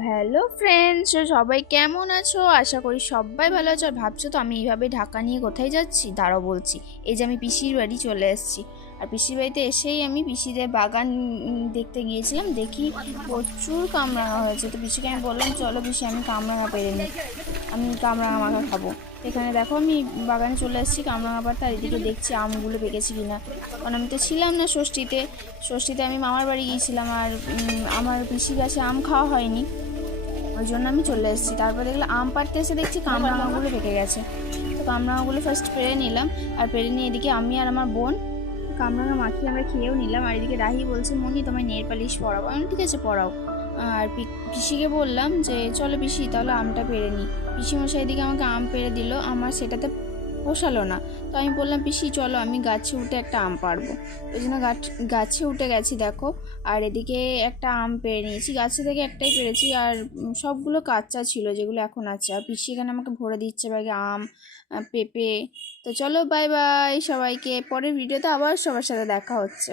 Hello friends, সবাই কেমন আছো? আশা করি সবাই ভালো আছো। আর ভাবছো তো আমি এইভাবে ঢাকা নিয়ে কোথায় যাচ্ছি? দাঁড়াও বলছি। এই যে আমি পিসির বাড়ি চলে এসেছি। আর পিসির বাড়িতে এসেই আমি পিসিদের বাগান দেখতে গিয়েছিলাম। দেখি প্রচুর কামরাঙা হয়েছে। তো পিসিকে আমি বললাম, চলো পিসি আমি কামরাঙা পেরে নিই, আমি কামরাঙা মাখা খাবো। এখানে দেখো আমি বাগানে চলে এসেছি কামরাঙা পাড়তে। আর এদিকে দেখছি আমগুলো পেকেছে কিনা, কারণ আমি তো ছিলাম না ষষ্ঠীতে। ষষ্ঠীতে আমি মামার বাড়ি গিয়েছিলাম, আর আমার পিসি গাছে আম খাওয়া হয়নি, ওই জন্য আমি চলে এসেছি। তারপর দেখলাম আম পাড়তে এসে দেখছি কামরাঙাগুলো পেকে গেছে। তো কামরাঙাগুলো ফার্স্ট পেরে নিলাম। আর পেরে নিয়ে এদিকে আমি আর আমার বোন কামরাঙা মাখিয়ে আমরা খেয়েও নিলাম। আর এদিকে রাহি বলছে, মনি তোমায় নেল পালিশ পরাবো। আমি ঠিক আছে পরাও। আর পিসিকে বললাম যে চলো পিসি তাহলে আমটা পেরে নিই। পিসি মশাই এদিকে আমাকে আম পেরে দিল, আমার সেটাতে পোষালো না। তো আমি বললাম, পিসি চলো আমি গাছে উঠে একটা আম পারবো। ওই জন্য গাছে উঠে গেছি দেখো। আর এদিকে একটা আম পেরে নিয়েছি, গাছে থেকে একটাই পেরেছি। আর সবগুলো কাঁচা ছিল যেগুলো এখন আছে। আর পিসি এখানে আমাকে ভরে দিচ্ছে ব্যাগে আম, পেঁপে। তো চলো বাই বাই সবাইকে, পরের ভিডিওতে আবার সবার সাথে দেখা হচ্ছে।